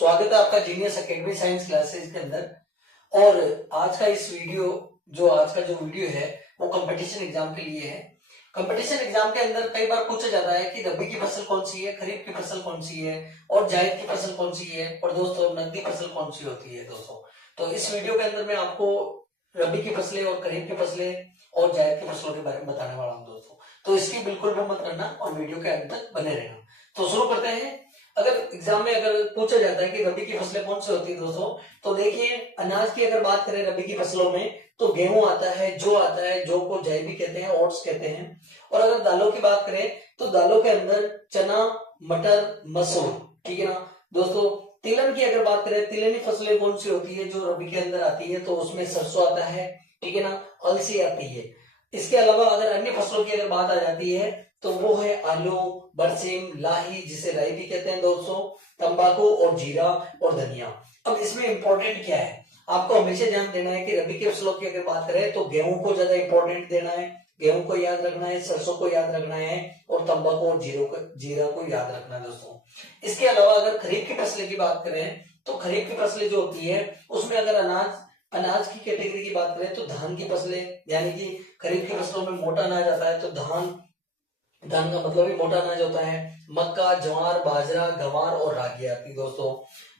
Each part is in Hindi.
स्वागत है आपका जीनियस एकेडमी साइंस क्लासेस के अंदर। और आज का जो वीडियो है वो कंपटीशन एग्जाम के लिए है। कंपटीशन एग्जाम के अंदर कई बार पूछा जाता है कि रबी की फसल कौन सी है, खरीफ की फसल कौन सी है और जायद की फसल कौन सी है और दोस्तों नकदी फसल कौन सी होती है दोस्तों। तो इस वीडियो के अंदर मैं आपको रबी की फसलें और खरीफ की फसलें और जायद की फसलों के बारे में बताने वाला हूँ दोस्तों। तो इसकी बिल्कुल भी मत करना और वीडियो के अंत तक बने रहना। तो शुरू करते हैं। अगर एग्जाम में अगर पूछा जाता है कि रबी की फसलें कौन सी होती है दोस्तों, तो देखिए अनाज की अगर बात करें रबी की फसलों में तो गेहूं आता है, जौ को जय भी कहते हैं, ओट्स कहते हैं। और अगर दालों की बात करें तो दालों के अंदर चना, मटर, मसूर, ठीक है ना दोस्तों। तिलहन की अगर बात करें, तिलहनी फसलें कौन सी होती है जो रबी के अंदर आती है, तो उसमें सरसों आता है, ठीक है ना, अलसी आती है। इसके अलावा अगर अन्य फसलों की अगर बात आ जाती है तो वो है आलू, बरसीम, लाही जिसे राई भी कहते हैं दोस्तों, तंबाकू और जीरा और धनिया। अब इसमें इंपॉर्टेंट क्या है, आपको हमेशा ध्यान देना है कि रबी की फसलों की अगर बात करें तो गेहूं को ज्यादा इंपॉर्टेंट देना है, गेहूं को याद रखना है, सरसों को याद रखना है और तंबाकू और जीरा को याद रखना है दोस्तों। इसके अलावा अगर खरीफ की फसलें की बात करें तो खरीफ की फसलें जो होती है उसमें अगर अनाज की कैटेगरी की बात करें तो धान की फसलें, यानी कि खरीफ की फसलों में मोटा अनाज आता है तो धान का मतलब ही मोटा अनाज होता है। मक्का, ज्वार, बाजरा, गंवार और रागी आती है दोस्तों।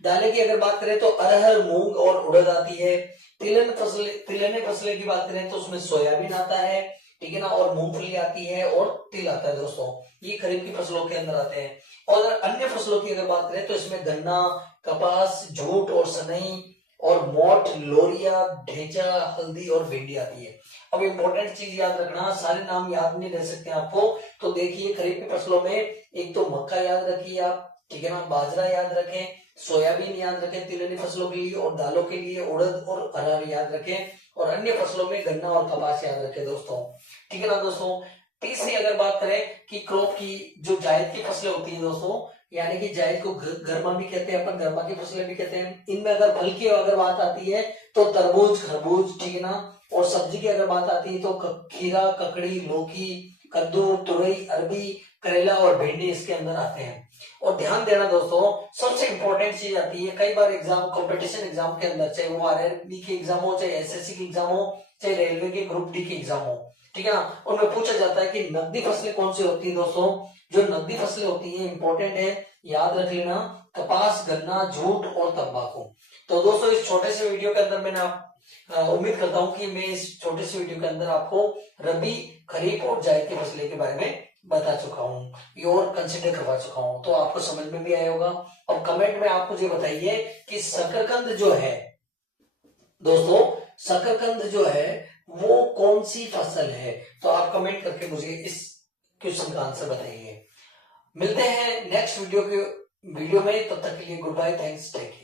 दालें की अगर बात करें तो अरहर, मूंग और उड़द आती है। तिलहनी फसलें की बात करें तो उसमें सोयाबीन आता है, ठीक है ना, और मूंगफली आती है और तिल आता है दोस्तों। ये खरीफ की फसलों के अंदर आते हैं। और अगर अन्य फसलों की अगर बात करें तो इसमें गन्ना, कपास, जूट और सनई और मोठ, लोरिया, ढेंचा, हल्दी और भिंडी आती है। अब इंपॉर्टेंट चीज याद रखना, सारे नाम याद नहीं रह सकते आपको। तो देखिए खरीफ की फसलों में एक तो मक्का याद रखिए आप, ठीक है ना, बाजरा याद रखें, सोयाबीन याद रखें तिलहनी फसलों के लिए, और दालों के लिए उड़द और अरहर याद रखें, और अन्य फसलों में गन्ना और कपास याद रखें दोस्तों, ठीक है ना दोस्तों। तीसरी अगर बात करें कि क्रॉप की जो जायद की फसलें होती है दोस्तों, यानी कि जायद को गर्मा भी कहते हैं, अपन गर्मा की फसलें भी कहते हैं। इनमें अगर फल की अगर बात आती है तो तरबूज, खरबूज, ठीक है ना, और सब्जी की अगर बात आती है तो खीरा, ककड़ी, लौकी, कद्दू, तुरई, अरबी, करेला और भिंडी इसके अंदर आते हैं। और ध्यान देना दोस्तों, सबसे इंपॉर्टेंट चीज आती है, कई बार एग्जाम कंपटीशन एग्जाम के अंदर, चाहे वो आरआरबी के एग्जाम हो, चाहे एसएससी के एग्जाम हो, चाहे रेलवे के ग्रुप डी के एग्जाम हो, ठीक है ना, उनमें पूछा जाता है कि नकदी फसलें कौन सी होती है दोस्तों। जो नकदी फसलें होती है इंपॉर्टेंट है, याद रख लेना, कपास, गन्ना, जूट और तंबाकू। तो दोस्तों इस छोटे से वीडियो के अंदर मैंने उम्मीद करता हूं कि मैं इस छोटे से वीडियो के अंदर आपको रबी, खरीफ और जायद की फसलें के बारे में बता चुका हूँ और कंसिडर करवा चुका हूँ, तो आपको समझ में भी आया होगा। और कमेंट में आप मुझे बताइए कि शकरकंद जो है दोस्तों, शकरकंद जो है वो कौन सी फसल है, तो आप कमेंट करके मुझे इस क्वेश्चन का आंसर बताइए। मिलते हैं नेक्स्ट वीडियो में, तब तक के लिए goodbye, thanks, take care.